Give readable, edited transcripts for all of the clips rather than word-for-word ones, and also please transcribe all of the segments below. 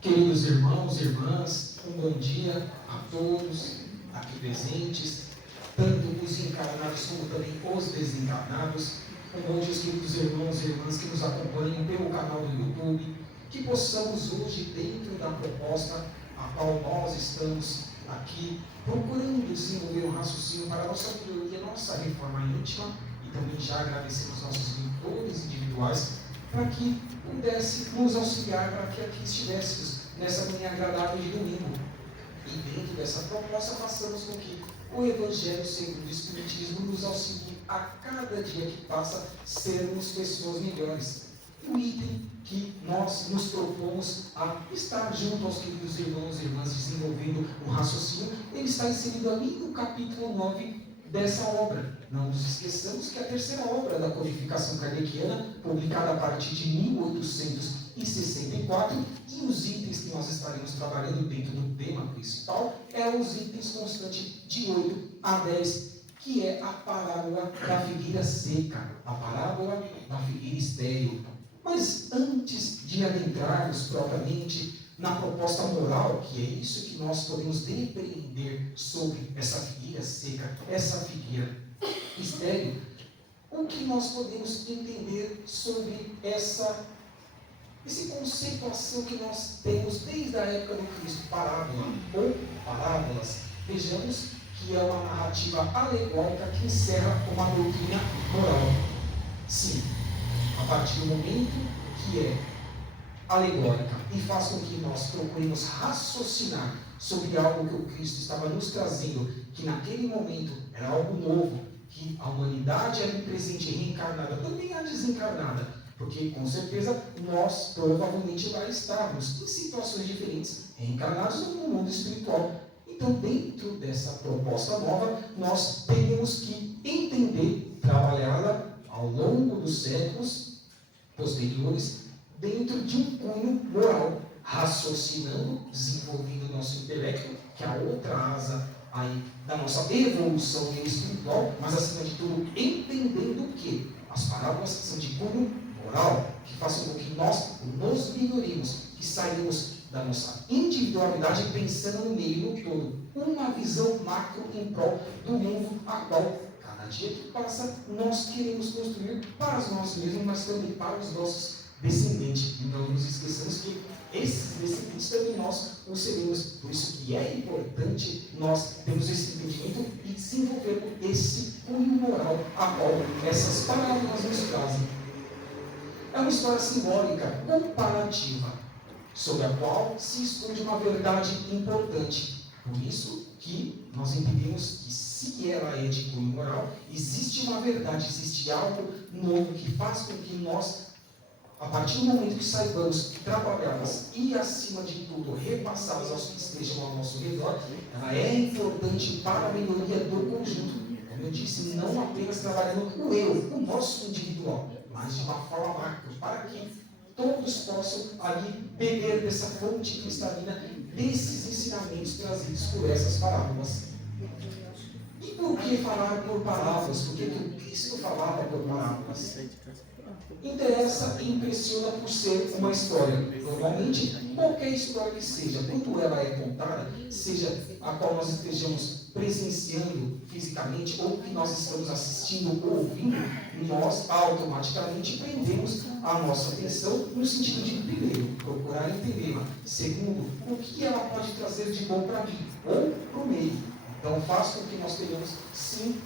Queridos irmãos e irmãs, um bom dia a todos aqui presentes, tanto os encarnados como também os desencarnados. Um bom dia, queridos irmãos e irmãs que nos acompanham pelo canal do YouTube, que possamos hoje, dentro da proposta a qual nós estamos aqui, procurando desenvolver um raciocínio para a nossa melhoria, nossa reforma íntima, e também já agradecemos nossos mentores individuais, para que pudesse nos auxiliar, para que aqui estivéssemos nessa manhã agradável de domingo. E dentro dessa proposta, façamos com que o Evangelho segundo o Espiritismo nos auxilie a cada dia que passa sermos pessoas melhores. E o item que nós nos propomos a estar junto aos queridos irmãos e irmãs desenvolvendo um raciocínio, ele está inserido ali no capítulo 9 dessa obra. Não nos esqueçamos que a terceira obra da codificação kardeciana, publicada a partir de 1864, e os itens que nós estaremos trabalhando dentro do tema principal, os itens constantes de 8 a 10, que é a parábola da figueira seca, a parábola da figueira estéril. Mas antes de adentrarmos propriamente na proposta moral, que é isso que nós podemos depreender sobre essa figueira seca, essa figueira estéril, o que nós podemos entender sobre essa conceituação que nós temos desde a época do Cristo, parábola ou parábolas? Vejamos que é uma narrativa alegórica que encerra uma doutrina moral. Sim, a partir do momento que é alegórica e faz com que nós procuremos raciocinar sobre algo que o Cristo estava nos trazendo, que naquele momento era algo novo, que a humanidade era presente reencarnada, também a desencarnada, porque com certeza nós provavelmente lá estávamos em situações diferentes, reencarnados no mundo espiritual. Então, dentro dessa proposta nova, nós temos que entender, trabalhá-la ao longo dos séculos posteriores, dentro de um cunho moral, raciocinando, desenvolvendo o nosso intelecto, que é a outra asa aí da nossa evolução espiritual, mas acima de tudo, entendendo que as parábolas são de cunho moral, que façam com que nós nos melhoremos, que saímos da nossa individualidade pensando no meio no todo, uma visão macro em prol do mundo a qual cada dia que passa nós queremos construir para nós mesmos, mas também para os nossos descendentes. E não nos esqueçamos que esses descendentes também nós os seremos. Por isso que é importante nós termos esse entendimento e desenvolvermos esse cunho moral a qual essas parábolas nos trazem. É uma história simbólica, comparativa, sobre a qual se esconde uma verdade importante. Por isso que nós entendemos que, se ela é de cunho moral, existe uma verdade, existe algo novo que faz com que nós, a partir do momento que saibamos trabalhá-las e, acima de tudo, repassá-las aos que estejam ao nosso redor, ela é importante para a melhoria do conjunto. Como eu disse, não apenas trabalhando o eu, o nosso individual, mas de uma forma macro, para que todos possam ali beber dessa fonte cristalina, desses ensinamentos trazidos por essas parábolas. E por que falar por parábolas? Por que o Cristo falava por parábolas? Interessa e impressiona por ser uma história. Normalmente, qualquer história que seja, quando ela é contada, seja a qual nós estejamos presenciando fisicamente ou que nós estamos assistindo ou ouvindo, nós automaticamente prendemos a nossa atenção no sentido de, primeiro, procurar entendê-la, segundo, o que ela pode trazer de bom para mim ou para o meio. Então, faz com que nós tenhamos, sim,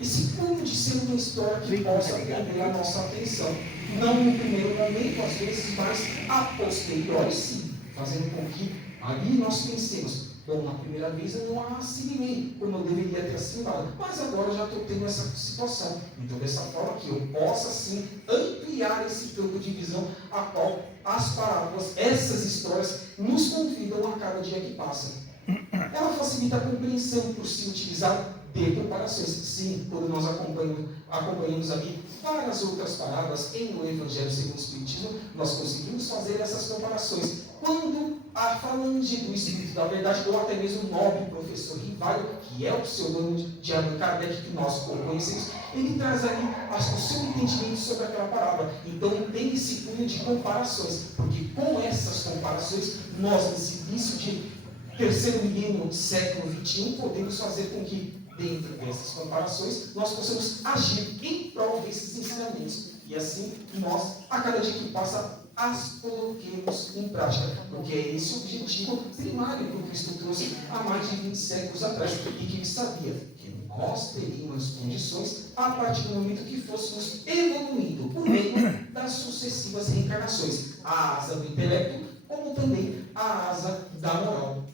esse cunho de ser uma história que possa prender a nossa atenção. Não no primeiro momento, às vezes, mas a posteriori, sim, fazendo com que ali nós pensemos: bom, na primeira vez eu não a assimilei como eu deveria ter assimilado, mas agora eu já estou tendo essa situação. Então, dessa forma que eu possa, sim, ampliar esse campo de visão a qual as parábolas, essas histórias, nos convidam a cada dia que passa. Ela facilita a compreensão por se utilizar de comparações. Sim, quando nós acompanhamos ali várias outras parábolas em o Evangelho segundo o Espiritismo, nós conseguimos fazer essas comparações. Quando falando do Espírito da Verdade, ou até mesmo o nobre professor Rivalho, que é o pseudônimo de Allan Kardec, que nós conhecemos, ele traz ali o seu entendimento sobre aquela parábola. Então tem esse cunho de comparações, porque com essas comparações nós, nesse início de terceiro milênio, século XXI, podemos fazer com que, dentro dessas comparações, nós possamos agir em prol desses ensinamentos. E assim, nós, a cada dia que passa, as coloquemos em prática. Porque é esse o objetivo primário que o Cristo trouxe há mais de 20 séculos atrás. E que ele sabia que nós teríamos condições a partir do momento que fôssemos evoluindo por meio das sucessivas reencarnações. A asa do intelecto, como também a asa da moral.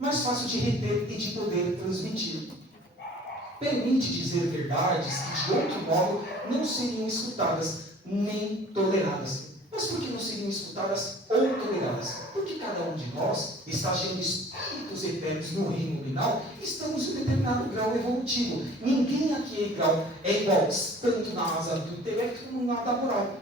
Mais fácil de reter e de poder transmitir. Permite dizer verdades que, de outro modo, não seriam escutadas nem toleradas. Mas por que não seriam escutadas ou toleradas? Porque cada um de nós, estagiando espíritos eternos no reino nominal, estamos em um determinado grau evolutivo. Ninguém aqui é igual, tanto na asa do intelecto como na da moral.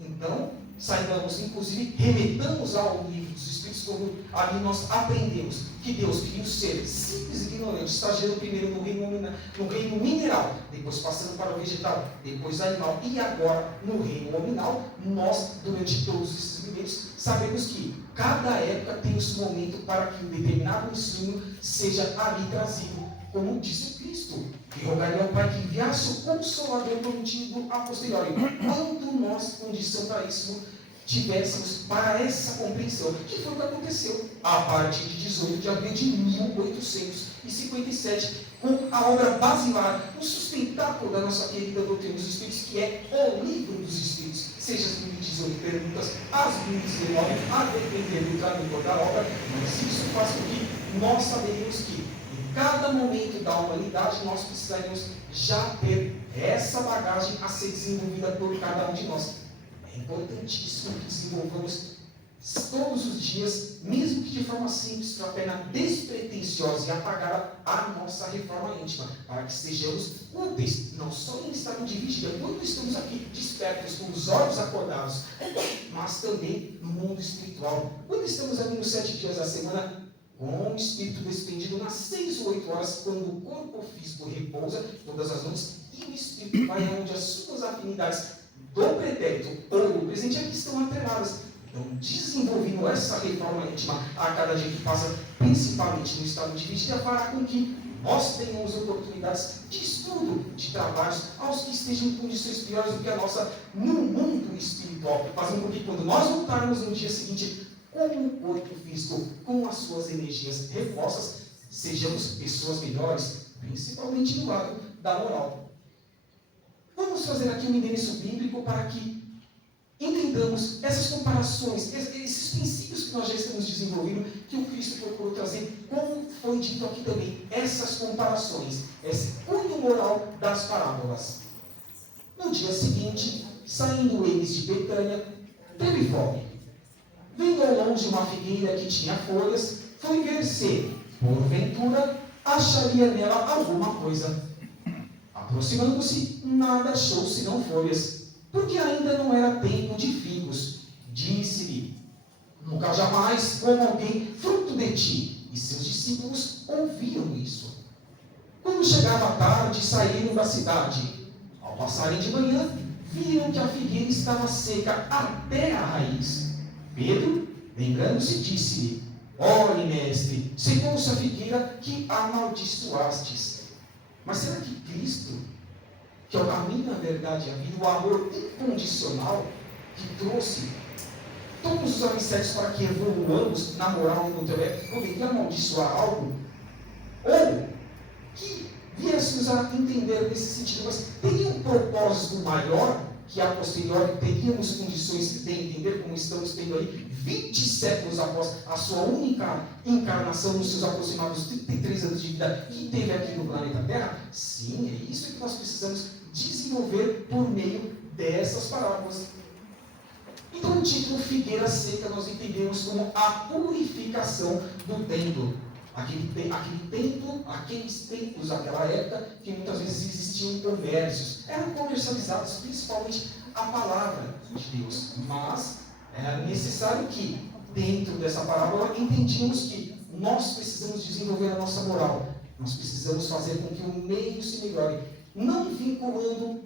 Então, saibamos, inclusive, remetamos ao livro dos Espíritos, como ali nós aprendemos que Deus queria um ser simples e ignorante, estagiando primeiro no reino mineral, depois passando para o vegetal, depois animal, e agora no reino nominal. Nós, durante todos esses milênios, sabemos que cada época tem o seu momento para que um determinado ensino seja ali trazido, como disse Cristo, que rogaria ao Pai que enviasse o Consolador prometido a posteriori, quando nós, condição para isso, tivéssemos para essa compreensão, que foi o que aconteceu a partir de 18 de abril de 1857, com a obra basilar, o sustentáculo da nossa querida doutrina dos Espíritos, que é o Livro dos Espíritos, seja as 1018 perguntas, as 1019, a depender do tradutor da obra, mas isso faz com que nós saberemos que em cada momento da humanidade nós precisaremos já ter essa bagagem a ser desenvolvida por cada um de nós. É importantíssimo que desenvolvamos todos os dias, mesmo que de forma simples, para a pena despretensiosa e apagada, a nossa reforma íntima, para que sejamos úteis, não só em estado de vigília, quando estamos aqui despertos, com os olhos acordados, mas também no mundo espiritual, quando estamos ali nos 7 dias da semana, com o espírito despendido nas 6 ou 8 horas, quando o corpo físico repousa todas as noites, e o espírito vai onde as suas afinidades do pretérito ou do presente aqui estão atreladas. Então, desenvolvendo essa reforma íntima a cada dia que passa, principalmente no estado de vigília, fará com que nós tenhamos oportunidades de estudo, de trabalhos, aos que estejam em condições piores do que a nossa no mundo espiritual, fazendo com que quando nós voltarmos no dia seguinte, com o corpo físico, com as suas energias repostas, sejamos pessoas melhores, principalmente no lado da moral. Vamos fazer aqui um endereço bíblico para que entendamos essas comparações, esses princípios que nós já estamos desenvolvendo, que o Cristo procurou trazer, como foi dito aqui também, essas comparações, esse cunho moral das parábolas. No dia seguinte, saindo eles de Betânia, teve fome. Vendo ao longe uma figueira que tinha folhas, foi ver se, porventura, acharia nela alguma coisa. Aproximando-se, nada achou senão folhas, porque ainda não era tempo de figos. Disse-lhe: nunca jamais como alguém fruto de ti. E seus discípulos ouviam isso. Quando chegava a tarde, saíram da cidade. Ao passarem de manhã, viram que a figueira estava seca até a raiz. Pedro, lembrando-se, disse-lhe: olhe, mestre, secou-se a figueira que amaldiçoastes. Mas será que Cristo, que é o caminho, a verdade e a vida, o amor incondicional, que trouxe todos os alicerces para que evoluamos na moral e no intelecto, poderia amaldiçoar algo? Ou que viéssemos a entender nesse sentido, mas teria um propósito maior, que a posteriori teríamos condições de entender, como estamos tendo aí 20 séculos após a sua única encarnação nos seus aproximados 33 anos de vida que teve aqui no planeta Terra? Sim, é isso que nós precisamos desenvolver por meio dessas parábolas. Então, o título Figueira Seca nós entendemos como a purificação do templo. Aquele templo, aqueles templos daquela época, que muitas vezes existiam comércios, eram comercializados principalmente a palavra de Deus. Mas era necessário que, dentro dessa parábola, entendíamos que nós precisamos desenvolver a nossa moral. Nós precisamos fazer com que o meio se melhore, não vinculando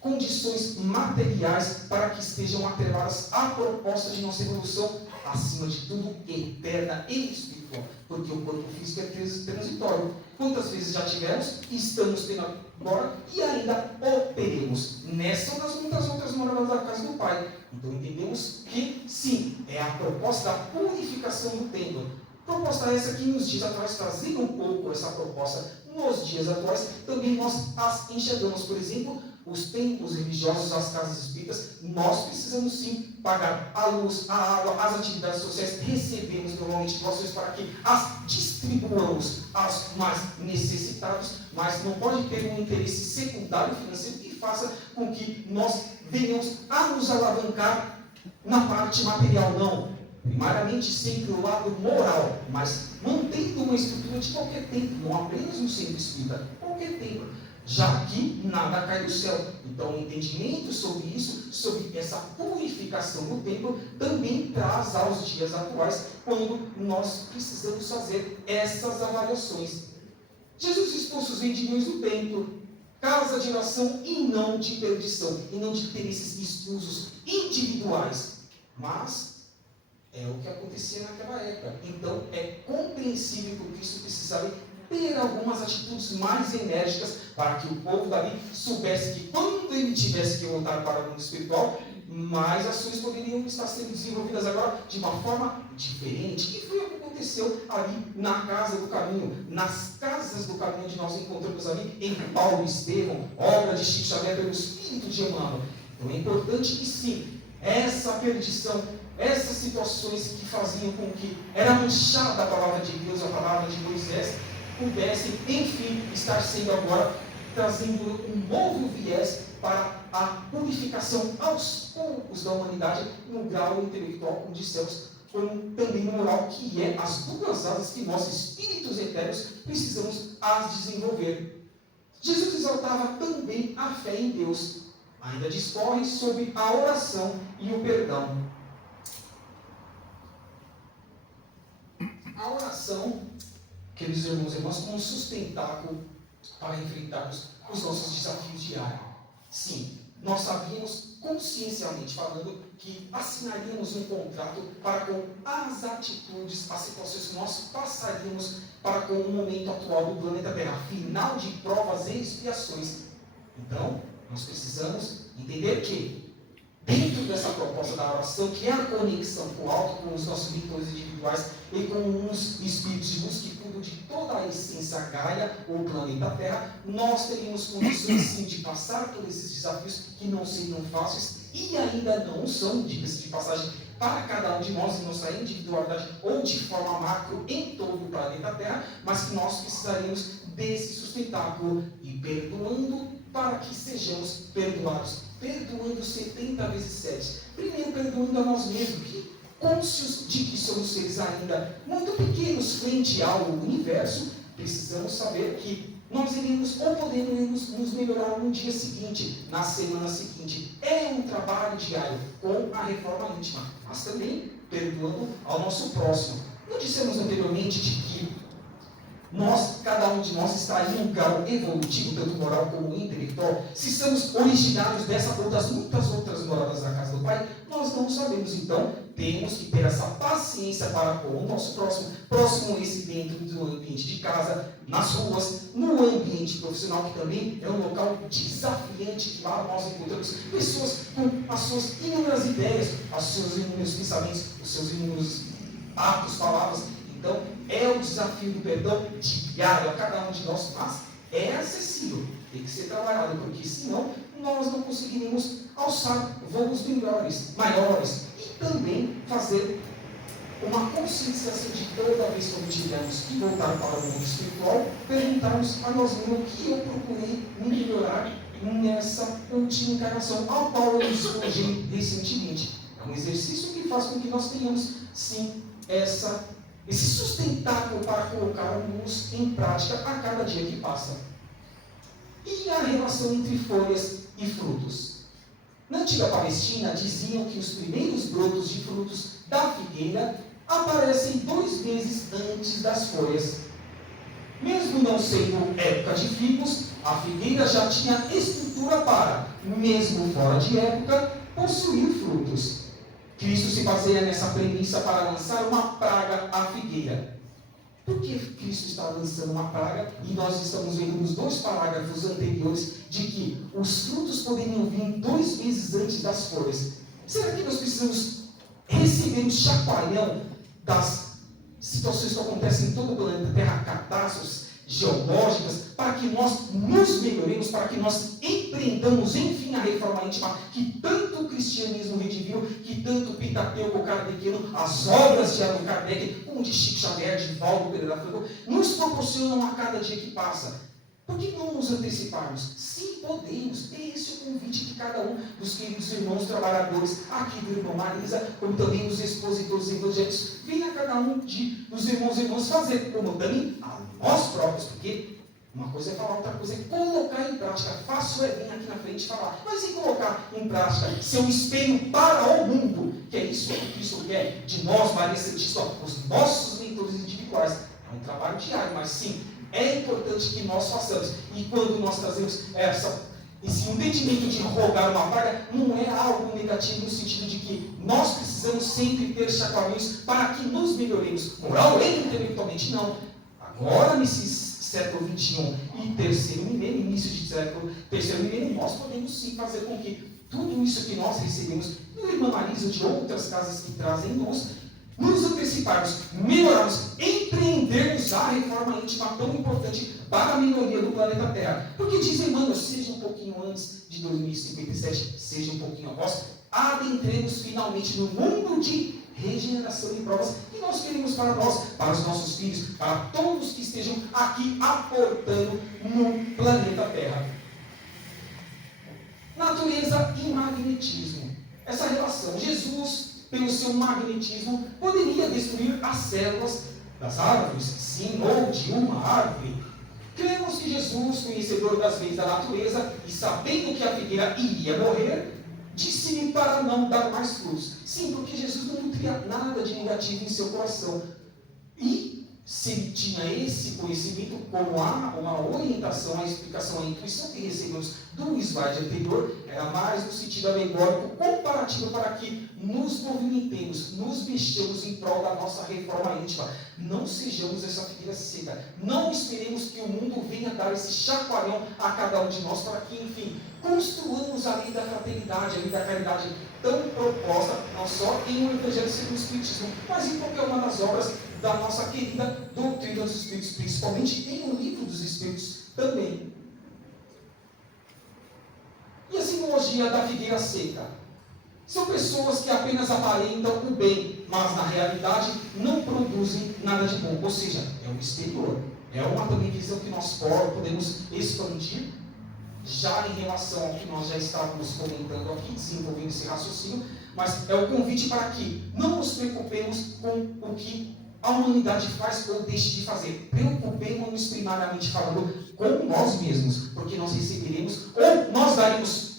condições materiais para que estejam atreladas à proposta de nossa evolução acima de tudo, eterna e espiritual. Porque o corpo físico é transitório. Quantas vezes já tivemos, estamos tendo agora e ainda o teremos. Nessa ou nas muitas outras moradas da casa do Pai. Então entendemos que, sim, é a proposta da purificação do templo. Proposta essa que nos dias atuais, trazendo um pouco essa proposta nos dias atuais, também nós as enxergamos. Por exemplo, os templos religiosos, as casas espíritas, nós precisamos sim pagar a luz, a água, as atividades sociais, recebemos normalmente doações para que as distribuamos aos mais necessitados, mas não pode ter um interesse secundário financeiro que faça com que nós venhamos a nos alavancar na parte material, não. Primariamente sempre o lado moral, mas mantendo uma estrutura de qualquer templo, não apenas no centro espírita, qualquer templo, já que nada cai do céu. Então o entendimento sobre isso, sobre essa purificação do templo, também traz aos dias atuais, quando nós precisamos fazer essas avaliações. Jesus expulsa os vendilhões do templo, casa de oração e não de perdição, e não de ter esses expulsos individuais, mas é o que acontecia naquela época. Então, é compreensível que o Cristo precisava ter algumas atitudes mais enérgicas para que o povo dali soubesse que quando ele tivesse que voltar para o mundo espiritual, mais ações poderiam estar sendo desenvolvidas agora de uma forma diferente. E foi o que aconteceu ali na casa do caminho, nas casas do caminho onde nós encontramos ali em Paulo e Estevão, obra de Chico Xavier pelo Espírito de Emmanuel. Então, é importante que sim, essa perdição, essas situações que faziam com que era manchada a palavra de Deus, a palavra de Moisés, pudessem, enfim, estar sendo agora, trazendo um novo viés para a purificação aos poucos da humanidade, no grau intelectual, como dissemos, como também no moral, que é as duas asas que nós, espíritos eternos, precisamos as desenvolver. Jesus exaltava também a fé em Deus. Ainda discorre sobre a oração e o perdão. A oração, queridos irmãos e irmãs, como um sustentáculo para enfrentarmos os nossos desafios diários. Sim, nós sabíamos, consciencialmente falando, que assinaríamos um contrato para com as atitudes, as situações que nós passaríamos para com o momento atual do planeta Terra, final de provas e expiações. Então, nós precisamos entender que, dentro dessa proposta da oração, que é a conexão com o alto, com os nossos vínculos individuais e com os espíritos de luz que cuidam de toda a essência Gaia, ou planeta Terra, nós teríamos condições sim de passar todos esses desafios que não seriam fáceis e ainda não são, diga-se de passagem, para cada um de nós, em nossa individualidade ou de forma macro em todo o planeta Terra, mas que nós precisaríamos desse sustentáculo e perdoando para que sejamos perdoados. Perdoando 70 vezes 7. Primeiro, perdoando a nós mesmos, que cônscios de que somos seres ainda muito pequenos frente ao universo, precisamos saber que nós iremos ou podemos nos melhorar no dia seguinte, na semana seguinte. É um trabalho diário com a reforma íntima, mas também perdoando ao nosso próximo. Não dissemos anteriormente de que nós, cada um de nós está em um grau evolutivo, tanto moral como intelectual. Se somos originários dessa ou das muitas outras moradas da casa do Pai, nós não sabemos. Então, temos que ter essa paciência para com o nosso próximo esse dentro do ambiente de casa, nas ruas, no ambiente profissional, que também é um local desafiante, que lá nós encontramos pessoas com as suas inúmeras ideias, os seus inúmeros pensamentos, os seus inúmeros atos, palavras. Então, é o desafio do perdão diário a cada um de nós, mas é acessível, tem que ser trabalhado, porque senão nós não conseguiremos alçar voos maiores e também fazer uma conscientização de toda vez quando tivermos que voltar para o mundo espiritual, perguntarmos a nós mesmos o que eu procurei me melhorar nessa última encarnação, ao qual eu escolhi recentemente. É um exercício que faz com que nós tenhamos, sim, esse sustentáculo para colocarmos em prática a cada dia que passa. E a relação entre folhas e frutos. Na antiga Palestina, diziam que os primeiros brotos de frutos da figueira aparecem 2 meses antes das folhas. Mesmo não sendo época de figos, a figueira já tinha estrutura para, mesmo fora de época, possuir frutos. Cristo se baseia nessa premissa para lançar uma praga à figueira. Por que Cristo está lançando uma praga? E nós estamos vendo nos 2 parágrafos anteriores de que os frutos poderiam vir 2 meses antes das folhas. Será que nós precisamos receber um chacoalhão das situações que acontecem em todo o planeta Terra, catástrofes geológicas, para que nós nos melhoremos, para que nós empreendamos, enfim, a reforma íntima, que tanto o cristianismo rediviu, que tanto o Pentateuco kardeciano, as obras de Allan Kardec, como de Chico Xavier, de Valdo Pereira Franco, nos proporcionam a cada dia que passa. Por que não nos anteciparmos? Sim, podemos. Esse é o convite de cada um dos queridos irmãos trabalhadores, aqui do irmão Marisa, como também os expositores evangélicos. Venha cada um dos irmãos fazer, como também a nós próprios, porque uma coisa é falar, outra coisa é colocar em prática. Fácil é vir aqui na frente e falar, mas e colocar em prática, ser um espelho para o mundo, que é isso que Cristo quer de nós, Maria Santíssima, os nossos mentores individuais. É um trabalho diário, mas sim, é importante que nós façamos. E quando nós trazemos esse entendimento de rogar uma praga, não é algo negativo no sentido de que nós precisamos sempre ter chacoalhões para que nos melhoremos, moral e intelectualmente. Não. Agora, nesse século XXI e terceiro milênio, início de século terceiro milênio, nós podemos sim fazer com que tudo isso que nós recebemos do Irmã Marisa, de outras casas que trazem nos anteciparmos, melhorarmos, empreendermos a reforma íntima tão importante para a melhoria do planeta Terra. Porque dizem, mano, seja um pouquinho antes de 2057, seja um pouquinho após, adentremos finalmente no mundo de regeneração e provas que nós queremos para nós, para os nossos filhos, para todos que estejam aqui aportando no planeta Terra. Natureza e magnetismo. Essa relação. Jesus, pelo seu magnetismo, poderia destruir as células das árvores, sim, ou de uma árvore. Cremos que Jesus, conhecedor das leis da natureza e sabendo que a figueira iria morrer, disse-lhe para não dar mais frutos. Sim, porque Jesus não nutria nada de negativo em seu coração. E se ele tinha esse conhecimento, como há uma orientação, a explicação, a intuição que recebemos do slide anterior, era mais no sentido alegórico, comparativo, para que nos movimentemos, nos mexamos em prol da nossa reforma íntima. Não sejamos essa figueira seca. Não esperemos que o mundo venha dar esse chacoalhão a cada um de nós, para que, enfim, construamos a lei da fraternidade, a lei da caridade, tão proposta, não só em o Evangelho segundo o Espiritismo, mas em qualquer uma das obras da nossa querida doutrina dos Espíritos, principalmente em o livro dos Espíritos também. E a simbologia da figueira seca? São pessoas que apenas aparentam o bem, mas na realidade não produzem nada de bom. Ou seja, é o exterior. É uma também visão que nós podemos expandir já em relação ao que nós já estávamos comentando aqui, desenvolvendo esse raciocínio, mas é o convite para que não nos preocupemos com o que a humanidade faz ou deixe de fazer. Preocupemos-nos primariamente falando com nós mesmos, porque nós receberemos, ou nós daremos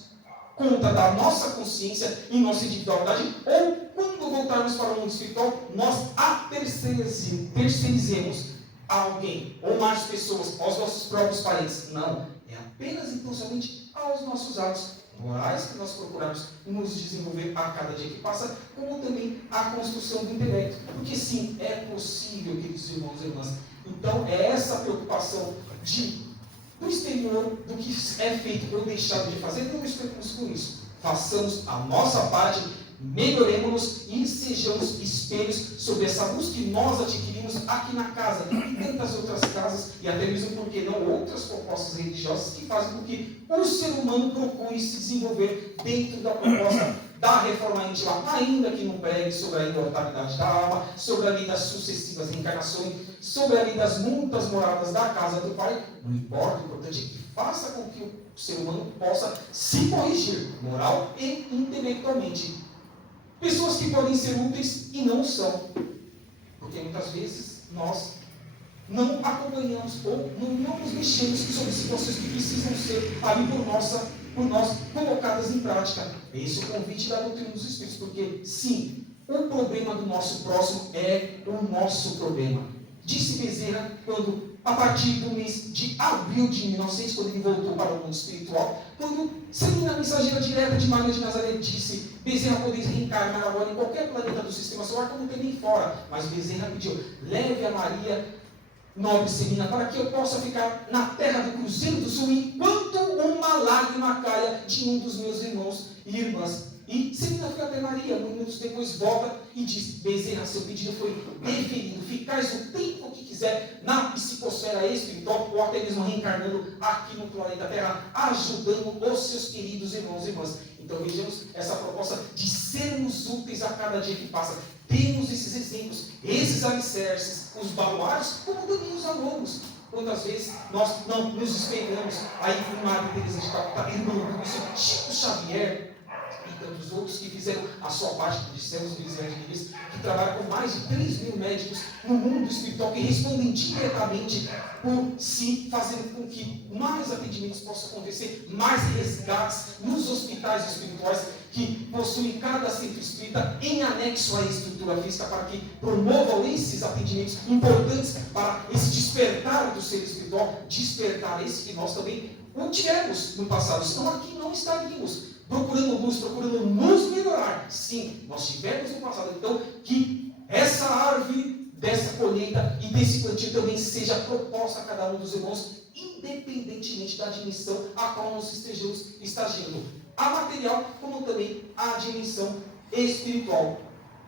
conta da nossa consciência e nossa individualidade, ou quando voltarmos para o mundo espiritual, nós a terceirizemos a alguém, ou mais pessoas, aos nossos próprios parentes. Não, é apenas e tão somente aos nossos atos morais que nós procuramos nos desenvolver a cada dia que passa, como também a construção do intelecto. Porque sim, é possível, queridos irmãos e irmãs. Então, é essa preocupação do exterior, do que é feito ou deixado de fazer, não nos preocupemos com isso. Façamos a nossa parte, melhoremos-nos e sejamos espelhos sobre essa luz que nós adquirimos aqui na casa e tantas outras casas, e até mesmo, porque não, outras propostas religiosas que fazem com que o ser humano procure se desenvolver dentro da proposta da reforma íntima, ainda que não pregue sobre a imortalidade da alma, sobre a lei das sucessivas reencarnações, sobre a lei das muitas moradas da casa do Pai. Não importa, o importante é que faça com que o ser humano possa se corrigir, moral e intelectualmente. Pessoas que podem ser úteis e não são, porque muitas vezes nós não acompanhamos ou não nos mexemos sobre situações que precisam ser ali por nós colocadas em prática. Esse é o convite da doutrina dos Espíritos, porque sim, o problema do nosso próximo é o nosso problema. Disse Bezerra quando a partir do mês de abril de 1900, quando ele voltou para o mundo espiritual, quando Celina, a mensageira direta de Maria de Nazaré, disse: Bezerra poderia reencarnar agora em qualquer planeta do sistema solar, como também fora. Mas Bezerra pediu: leve a Maria, nobre Celina, para que eu possa ficar na terra do Cruzeiro do Sul, enquanto uma lágrima caia de um dos meus irmãos e irmãs. E Celina foi até Maria, minutos depois volta e diz: Bezerra, seu pedido foi deferido, ficais o tempo que quiser na psicosfera espiritual, ou até mesmo reencarnando aqui no planeta Terra, ajudando os seus queridos irmãos e irmãs. Então vejamos essa proposta de sermos úteis a cada dia que passa. Temos esses exemplos, esses alicerces, os baluartes, como também os alunos. Quantas vezes nós não nos espelhamos aí em Madre Teresa de Calcutá, irmão Lúcio, Chico Xavier e tantos outros que fizeram a sua parte, que dissemos que trabalham com mais de 3.000 médicos no mundo espiritual, que respondem diretamente por si, fazendo com que mais atendimentos possam acontecer, mais resgates nos hospitais espirituais que possuem cada centro espírita em anexo à estrutura física, para que promovam esses atendimentos importantes para esse despertar do ser espiritual, despertar esse que nós também o tivemos no passado, senão aqui não estaríamos procurando luz, procurando nos melhorar. Sim, nós tivemos no passado. Então, que essa árvore dessa colheita e desse plantio também seja proposta a cada um dos irmãos, independentemente da dimensão a qual nós estejamos estagiando, a material como também a dimensão espiritual.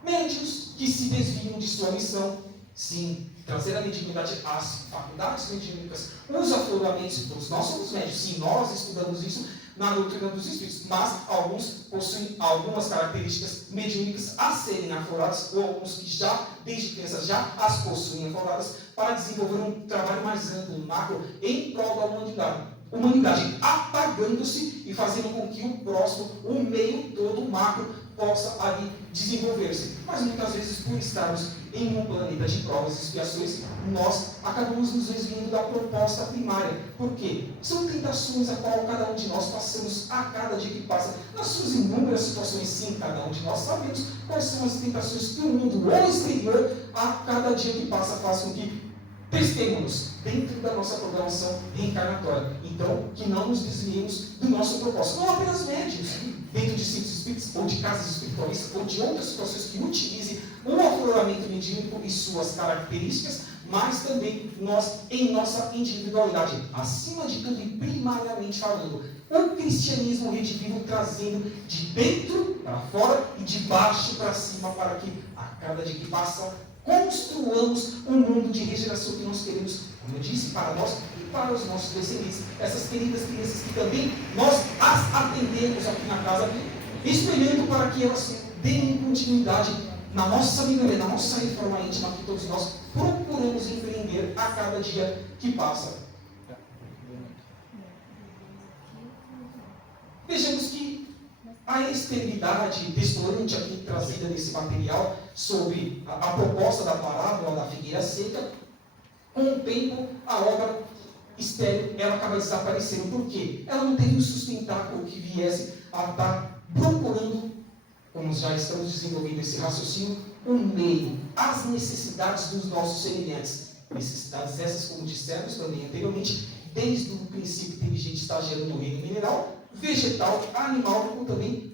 Médiuns que se desviam de sua missão, sim, trazer a mediunidade às faculdades mediúnicas, os afloramentos, todos nós somos médios, sim, nós estudamos isso na doutrina dos espíritos, mas alguns possuem algumas características mediúnicas a serem afloradas, ou alguns que já, desde crianças, já as possuem afloradas, para desenvolver um trabalho mais amplo, macro, em prol da humanidade, apagando-se e fazendo com que o próximo, o meio todo, o macro, possa ali desenvolver-se. Mas muitas vezes, por estarmos em um planeta de provas e expiações, nós acabamos nos desviando da proposta primária. Por quê? São tentações a qual cada um de nós passamos a cada dia que passa. Nas suas inúmeras situações, sim, cada um de nós sabemos quais são as tentações que o mundo ou exterior a cada dia que passa faz com que testemos dentro da nossa programação reencarnatória. Então, que não nos desviemos do nosso propósito. Não apenas médios, dentro de centros espíritas, ou de casas espiritualistas, ou de outras situações que utilizem o afloramento mediúnico e suas características, mas também nós, em nossa individualidade, acima de tudo e primariamente falando, o cristianismo redivivo trazendo de dentro para fora e de baixo para cima, para que a cada dia que passa construamos um mundo de regeneração que nós queremos, como eu disse, para nós e para os nossos descendentes. Essas queridas crianças que também nós as atendemos aqui na casa, espelhando para que elas deem continuidade na nossa sabedoria, na nossa reforma íntima, que todos nós procuramos empreender a cada dia que passa. Vejamos que a externidade destolante aqui trazida nesse material sobre a proposta da parábola da figueira seca, com o tempo a obra estéril ela acaba desaparecendo. Por quê? Ela não teve um sustentáculo que viesse a estar procurando, como já estamos desenvolvendo esse raciocínio, um meio às necessidades dos nossos semelhantes. Necessidades essas, como dissemos também anteriormente, desde o princípio inteligente estagiando no reino mineral, vegetal, animal, como também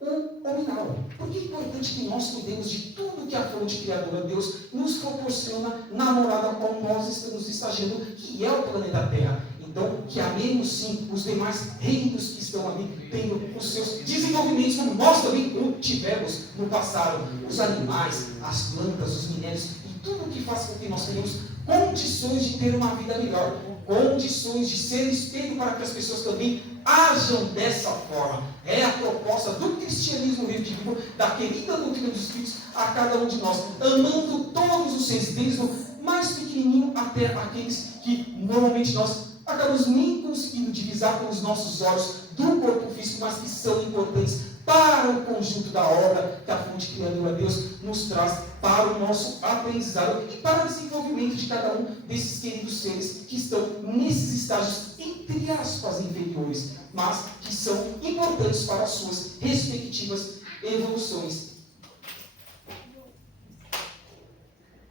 o nominal. Porque é importante que nós cuidemos de tudo que a fonte criadora Deus nos proporciona na morada a qual nós estamos estagiando, que é o planeta Terra. Então, que amemos sim os demais reinos que estão ali, tendo os seus desenvolvimentos, como nós também tivemos no passado. Os animais, as plantas, os minérios, e tudo que faz com que nós tenhamos condições de ter uma vida melhor, condições de ser espelho para que as pessoas também ajam dessa forma. É a proposta do cristianismo redivivo, da querida doutrina dos Espíritos, a cada um de nós, amando todos os seres, desde o mais pequenininho até aqueles que normalmente nós acabamos nem conseguindo divisar com os nossos olhos do corpo físico, mas que são importantes para o conjunto da obra que a fonte criadora Deus nos traz para o nosso aprendizado e para o desenvolvimento de cada um desses queridos seres que estão nesses estágios, entre aspas, inferiores, mas que são importantes para as suas respectivas evoluções.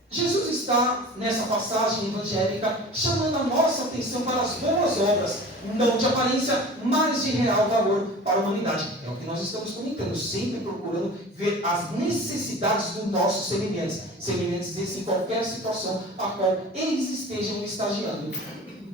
Jesus está nessa passagem evangélica chamando a nossa atenção para as boas obras, não de aparência, mas de real valor para a humanidade. É o que nós estamos comentando, sempre procurando ver as necessidades dos nossos semelhantes em qualquer situação a qual eles estejam estagiando.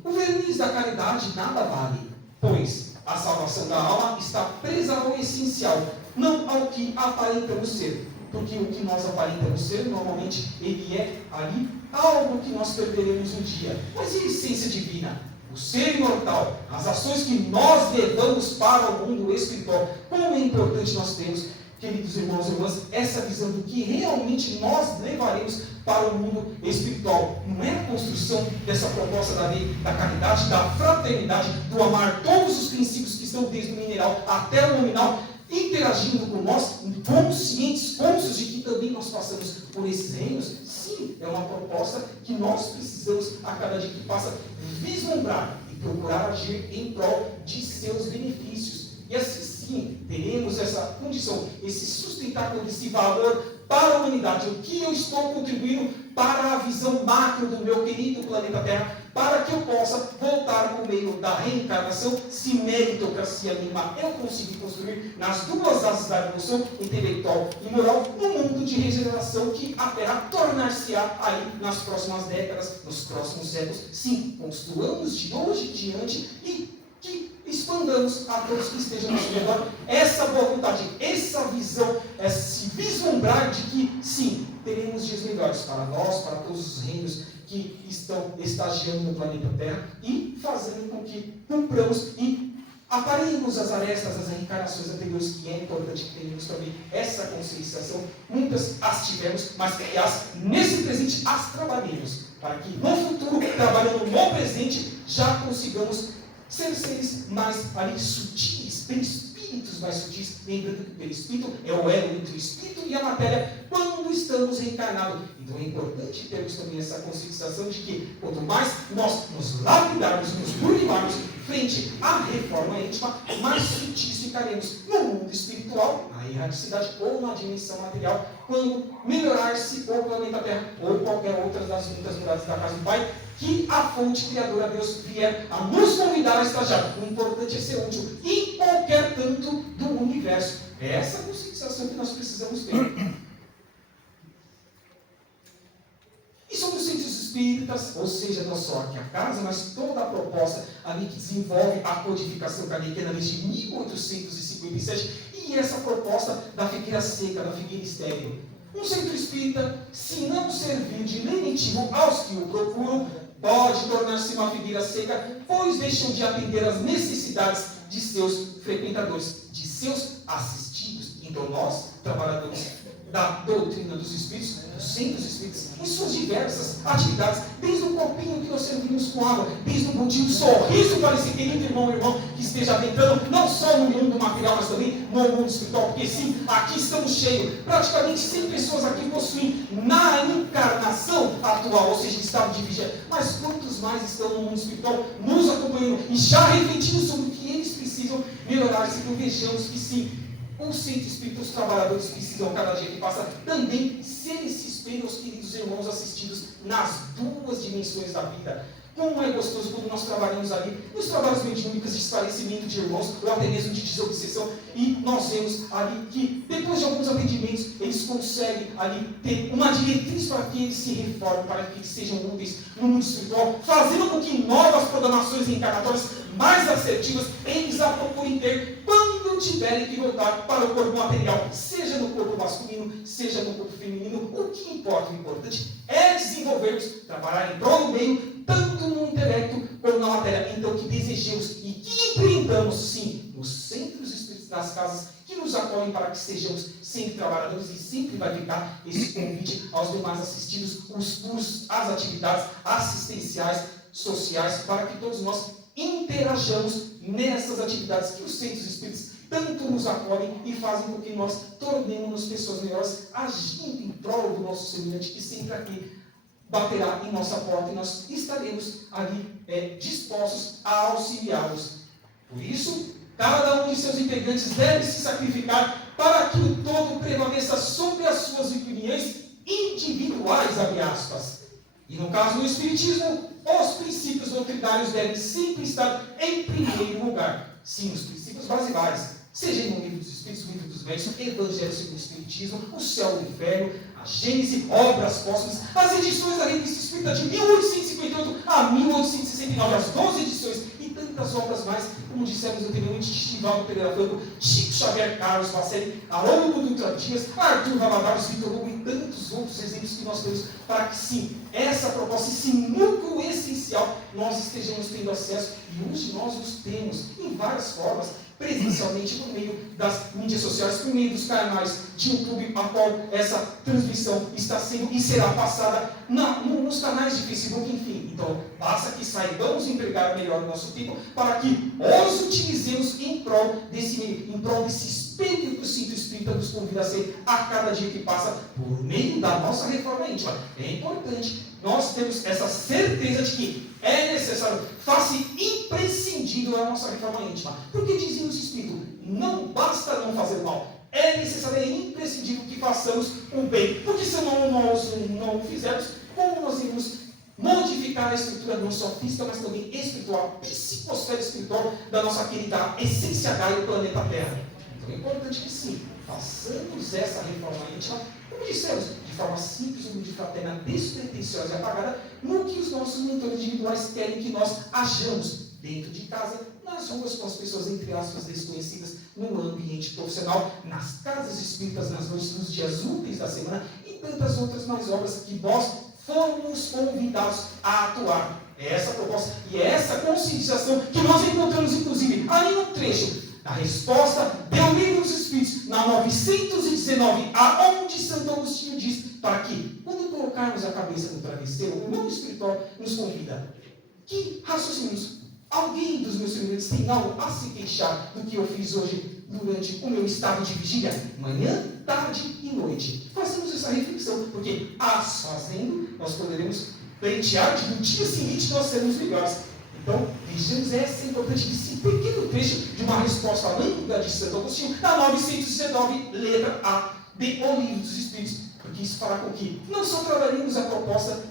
O verniz da caridade nada vale, pois a salvação da alma está presa ao essencial, não ao que aparentamos ser. Porque o que nós aparentamos ser, normalmente, ele é ali algo que nós perderemos um dia. Mas e a essência divina? O ser imortal, as ações que nós levamos para o mundo espiritual. Como é importante nós termos, queridos irmãos e irmãs, essa visão do que realmente nós levaremos para o mundo espiritual. Não é a construção dessa proposta da caridade, da fraternidade, do amar todos os princípios que estão desde o mineral até o nominal, interagindo com nós, conscientes, cônscios de que também nós passamos por esses reinos. Sim, é uma proposta que nós precisamos, a cada dia que passa, vislumbrar e procurar agir em prol de seus benefícios. E assim, sim, teremos essa condição, esse sustentáculo desse valor para a humanidade. O que eu estou contribuindo para a visão macro do meu querido planeta Terra, para que eu possa voltar por meio da reencarnação, se meritocracia nenhuma eu conseguir construir nas duas asas da evolução intelectual e moral, no mundo de regeneração que a Terra tornar-se-á aí nas próximas décadas, nos próximos séculos. Sim, construamos de hoje em diante e que expandamos a todos que estejam ao nosso redor essa boa vontade, essa visão, esse vislumbrar de que, sim, teremos dias melhores para nós, para todos os reinos que estão estagiando no planeta Terra e fazendo com que cumpramos e aparemos as arestas das reencarnações anteriores, que é importante que tenhamos também essa conscientização. Muitas as tivemos, mas que nesse presente as trabalhemos, para que no futuro, trabalhando no presente, já consigamos ser seres mais ali sutis, perispíritos mais sutis, lembrando que o perispírito é o elo entre o espírito e a matéria quando estamos reencarnados. Então é importante termos também essa conscientização de que quanto mais nós nos lapidarmos, nos purificarmos frente à reforma íntima, mais sutis ficaremos no mundo espiritual, na erraticidade ou na dimensão material, quando melhorar-se o planeta Terra ou qualquer outra das muitas moradas da casa do Pai, que a fonte criadora Deus vier a nos convidar a estagiar. O importante é ser útil em qualquer canto do universo. É essa conscientização que nós precisamos ter. E sobre os centros espíritas, ou seja, não só aqui a casa, mas toda a proposta ali que desenvolve a codificação kardeciana desde 1857, e essa proposta da figueira seca, da figueira estéril. Um centro espírita, se não servir de lenitivo aos que o procuram, pode tornar-se uma figueira seca, pois deixam de atender às necessidades de seus frequentadores, de seus assistidos. Então nós, trabalhadores da doutrina dos espíritos, dos centros espíritas, em suas diversas atividades, desde o copinho que nós servimos com água, desde o bondinho, sorriso para esse querido irmão que esteja adentrando, não só no mundo material, mas também no mundo espiritual, porque sim, aqui estamos cheios, praticamente 100 pessoas aqui possuem na encarnação atual, ou seja, em estado de vigia, mas quantos mais estão no mundo espiritual nos acompanhando e já refletindo sobre o que eles precisam melhorar, se vejamos que sim, o centro espírita, os trabalhadores precisam, cada dia que passa, também ser esse espelho aos queridos irmãos assistidos nas duas dimensões da vida. Como é gostoso quando nós trabalhamos ali, nos trabalhos mediúnicos de esclarecimento de irmãos, ou até mesmo de desobsessão, e nós vemos ali que, depois de alguns atendimentos, eles conseguem ali ter uma diretriz para que eles se reformem, para que eles sejam úteis no mundo espiritual, fazendo com que novas programações reencarnatórias mais assertivas eles a procurem ter quando tiverem que voltar para o corpo material, seja no corpo masculino, seja no corpo feminino. O que importa, o importante é desenvolvermos, trabalhar em prol do meio, tanto no intelecto como na matéria. Então que desejemos e que empreendamos, sim, nos centros espíritas das casas que nos acolhem para que sejamos sempre trabalhadores, e sempre vai ficar esse convite aos demais assistidos, os cursos, as atividades assistenciais, sociais, para que todos nós interajamos nessas atividades que os centros espíritas tanto nos acolhem e fazem com que nós tornemos-nos pessoas melhores, agindo em prol do nosso semelhante, que sempre aqui baterá em nossa porta, e nós estaremos ali dispostos a auxiliá-los. Por isso, cada um de seus integrantes deve se sacrificar para que o todo prevaleça sobre as suas opiniões individuais, abre aspas. E no caso do Espiritismo, os princípios doutrinários devem sempre estar em primeiro lugar. Sim, os princípios basilares, seja no Livro dos Espíritos, no Livro dos Médiuns, Evangelho segundo o Espiritismo, o Céu e o Inferno, a Gênese, Obras Póstumas, as edições da Revista Espírita de 1858 a 1869, as 12 edições, e tantas obras mais, como dissemos anteriormente, de Divaldo Pereira Franco, Chico Xavier, Carlos Bacelli, Haroldo Dutra Dias, Arthur Valadares, Vitor Hugo e tantos outros exemplos que nós temos, para que sim, essa proposta, esse núcleo essencial, nós estejamos tendo acesso, e hoje nós os temos em várias formas, presencialmente no meio das mídias sociais, no meio dos canais de YouTube, a qual essa transmissão está sendo e será passada nos canais de Facebook, enfim. Então, basta que saibamos empregar melhor o nosso tempo para que os utilizemos em prol desse meio, em prol desse espelho que o Centro Espírita nos convida a ser a cada dia que passa por meio da nossa reforma íntima. É importante nós termos essa certeza de que é necessário, faz-se imprescindível a nossa reforma íntima. Porque dizia o Espírito, não basta não fazer mal, é necessário, é imprescindível que façamos o bem. Porque se nós não o fizermos, como nós iremos modificar a estrutura não só física, mas também espiritual, a psicosfera espiritual da nossa querida essência Gaia, o planeta Terra. Então é importante que sim, façamos essa reforma íntima, como dissemos, de forma simples, humilde, fraterna, despretensiosa e apagada, no que os nossos mentores individuais querem que nós ajamos dentro de casa, nas ruas com as pessoas, entre aspas, desconhecidas, no ambiente profissional, nas casas espíritas, nas noites, nos dias úteis da semana e tantas outras mais obras que nós fomos convidados a atuar. É essa a proposta e é essa conscientização que nós encontramos, inclusive, aí no trecho da resposta do Livro dos Espíritos, na 919, aonde Santo Agostinho diz para que, quando colocarmos a cabeça no travesseiro, o mundo espiritual nos convida que raciocinemos. Alguém dos meus semelhantes tem algo a se queixar do que eu fiz hoje durante o meu estado de vigília? Manhã, tarde e noite. Façamos essa reflexão, porque as fazendo, nós poderemos pleitear no dia seguinte nós seremos melhores. Então, vejamos essa importante desse pequeno trecho de uma resposta lânguida de Santo Agostinho, na 919, letra A, de O Livro dos Espíritos, porque isso fará com que não só trabalhemos a proposta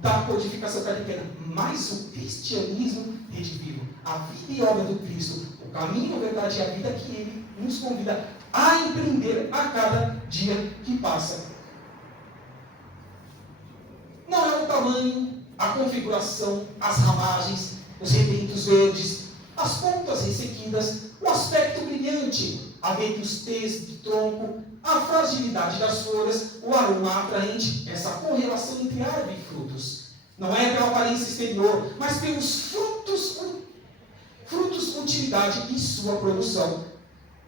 da codificação kardeciana, mas o cristianismo redivivo, a vida e obra do Cristo, o caminho, a verdade e a vida que Ele nos convida a empreender a cada dia que passa. Não é o tamanho, a configuração, as ramagens, os rebentos verdes, as pontas ressequidas, o aspecto brilhante, a vetustez do tronco, a fragilidade das folhas, o aroma atraente, essa correlação entre árvore e frutos. Não é pela aparência exterior, mas pelos frutos, utilidade e sua produção.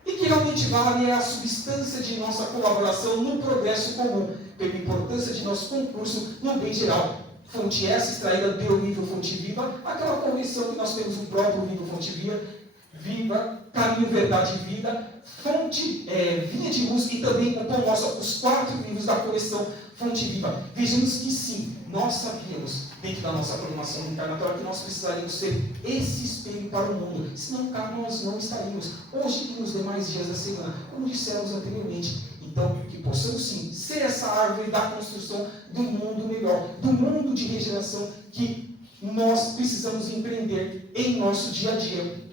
E que realmente vale a substância de nossa colaboração no progresso comum, pela importância de nosso concurso no bem geral. Fonte essa extraída do livro Fonte Viva, aquela correção que nós temos no próprio livro Fonte Viva, Caminho, Verdade e Vida, Fonte, Vinha de Luz e também o Pão Nosso, os 4 livros da coleção Fonte Viva. Vejamos que sim, nós sabíamos, dentro da nossa programação encarnatória, que nós precisaríamos ser esse espelho para o mundo, senão cá nós não estaríamos, hoje e nos demais dias da semana, como dissemos anteriormente. Então, que possamos sim ser essa árvore da construção do mundo melhor, do mundo de regeneração que nós precisamos empreender em nosso dia a dia.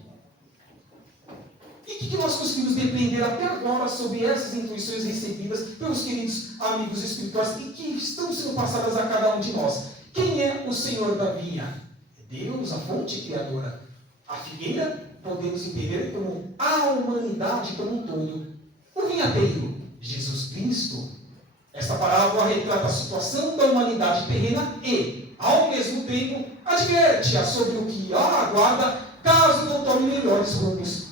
E o que nós conseguimos depender até agora sobre essas intuições recebidas pelos queridos amigos espirituais e que estão sendo passadas a cada um de nós? Quem é o Senhor da vinha? É Deus, a fonte criadora. A figueira podemos entender como a humanidade como um todo. O vinhadeiro, Jesus Cristo. Esta parábola retrata a situação da humanidade terrena e, ao mesmo tempo, adverte-a sobre o que a aguarda caso não tome melhores rumos.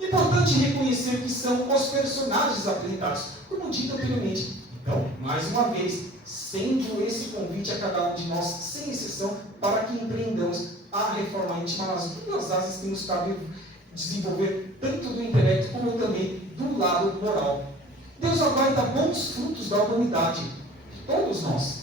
Importante reconhecer que são os personagens apresentados, como dito anteriormente. Então, mais uma vez, sendo esse convite a cada um de nós, sem exceção, para que empreendamos a reforma íntima nas duas asas que nos cabe desenvolver, tanto do intelecto como também do lado moral. Deus aguarda bons frutos da humanidade, de todos nós.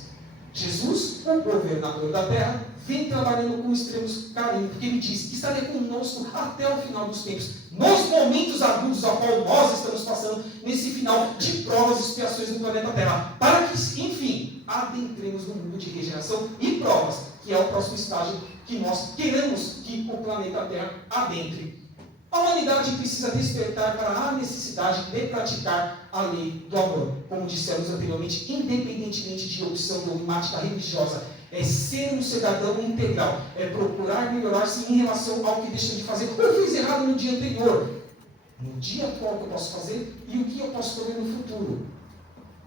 Jesus, o governador da terra, vem trabalhando com extremos carinho, porque ele diz que estaria conosco até o final dos tempos, nos momentos agudos ao qual nós estamos passando, nesse final de provas e expiações no planeta Terra, para que, enfim, adentremos no mundo de regeneração. regeneração e provas, que é o próximo estágio que nós queremos que o planeta Terra adentre. A humanidade precisa despertar para a necessidade de praticar a lei do amor. Como dissemos anteriormente, independentemente de opção dogmática religiosa, é ser um cidadão integral, é procurar melhorar-se em relação ao que deixa de fazer ou fez errado no dia anterior, no dia atual o que eu posso fazer e o que eu posso fazer no futuro.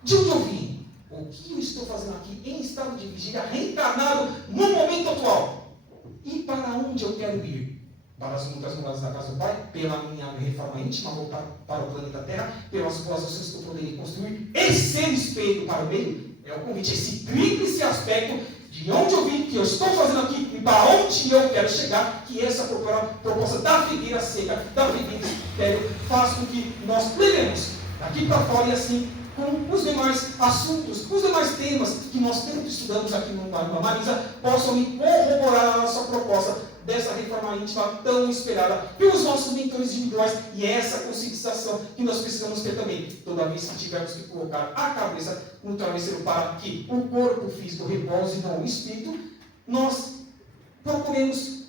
De onde eu vim? O que eu estou fazendo aqui em estado de vigília, reencarnado no momento atual? E para onde eu quero ir? Para as muitas moradas da casa do Pai, pela minha reforma íntima, voltar para o planeta Terra, pelas boas ações que eu poderia construir, e ser espelho para o meio, é o convite, esse tríplice aspecto de onde eu vim, que eu estou fazendo aqui e para onde eu quero chegar, que essa proposta da figueira seca, da figueira estéril, faz com que nós levemos daqui para fora e assim, com os demais assuntos, os demais temas que nós tanto estudamos aqui no Marisa, possam me corroborar a nossa proposta dessa reforma íntima tão esperada pelos nossos mentores individuais, e é essa conscientização que nós precisamos ter também, toda vez que tivermos que colocar a cabeça no travesseiro para que o corpo físico repouse e não o espírito, nós procuremos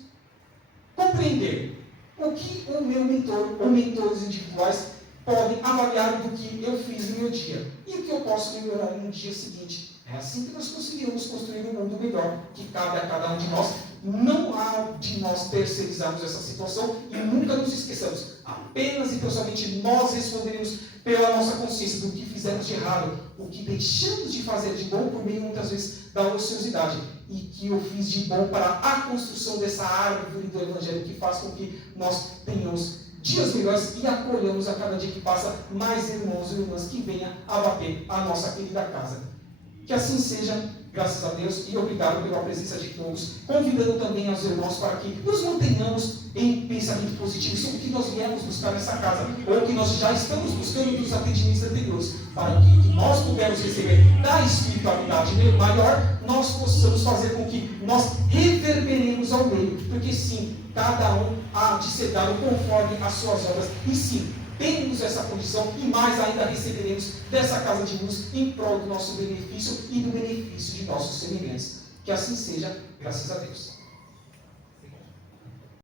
compreender o que o meu mentor ou mentores individuais podem avaliar do que eu fiz no meu dia e o que eu posso melhorar no dia seguinte. É assim que nós conseguiremos construir um mundo melhor, que cabe a cada um de nós. Não há de nós terceirizarmos essa situação e nunca nos esqueçamos. Apenas e tão somente nós responderemos pela nossa consciência do que fizemos de errado, o que deixamos de fazer de bom por meio, muitas vezes, da ociosidade, e que eu fiz de bom para a construção dessa árvore do Evangelho, que faz com que nós tenhamos dias melhores e acolhamos a cada dia que passa mais irmãos e irmãs que venham abater a nossa querida casa. Que assim seja, graças a Deus, e obrigado pela presença de todos, convidando também aos irmãos para que nos mantenhamos em pensamento positivo sobre o que nós viemos buscar nessa casa, ou que nós já estamos buscando nos atendimentos anteriores, para que nós pudermos receber da espiritualidade maior, nós possamos fazer com que nós reverberemos ao meio, porque sim, cada um há de ser dado conforme as suas obras, e sim, temos essa condição e mais ainda receberemos dessa casa de luz em prol do nosso benefício e do benefício de nossos semelhantes. Que assim seja, graças a Deus.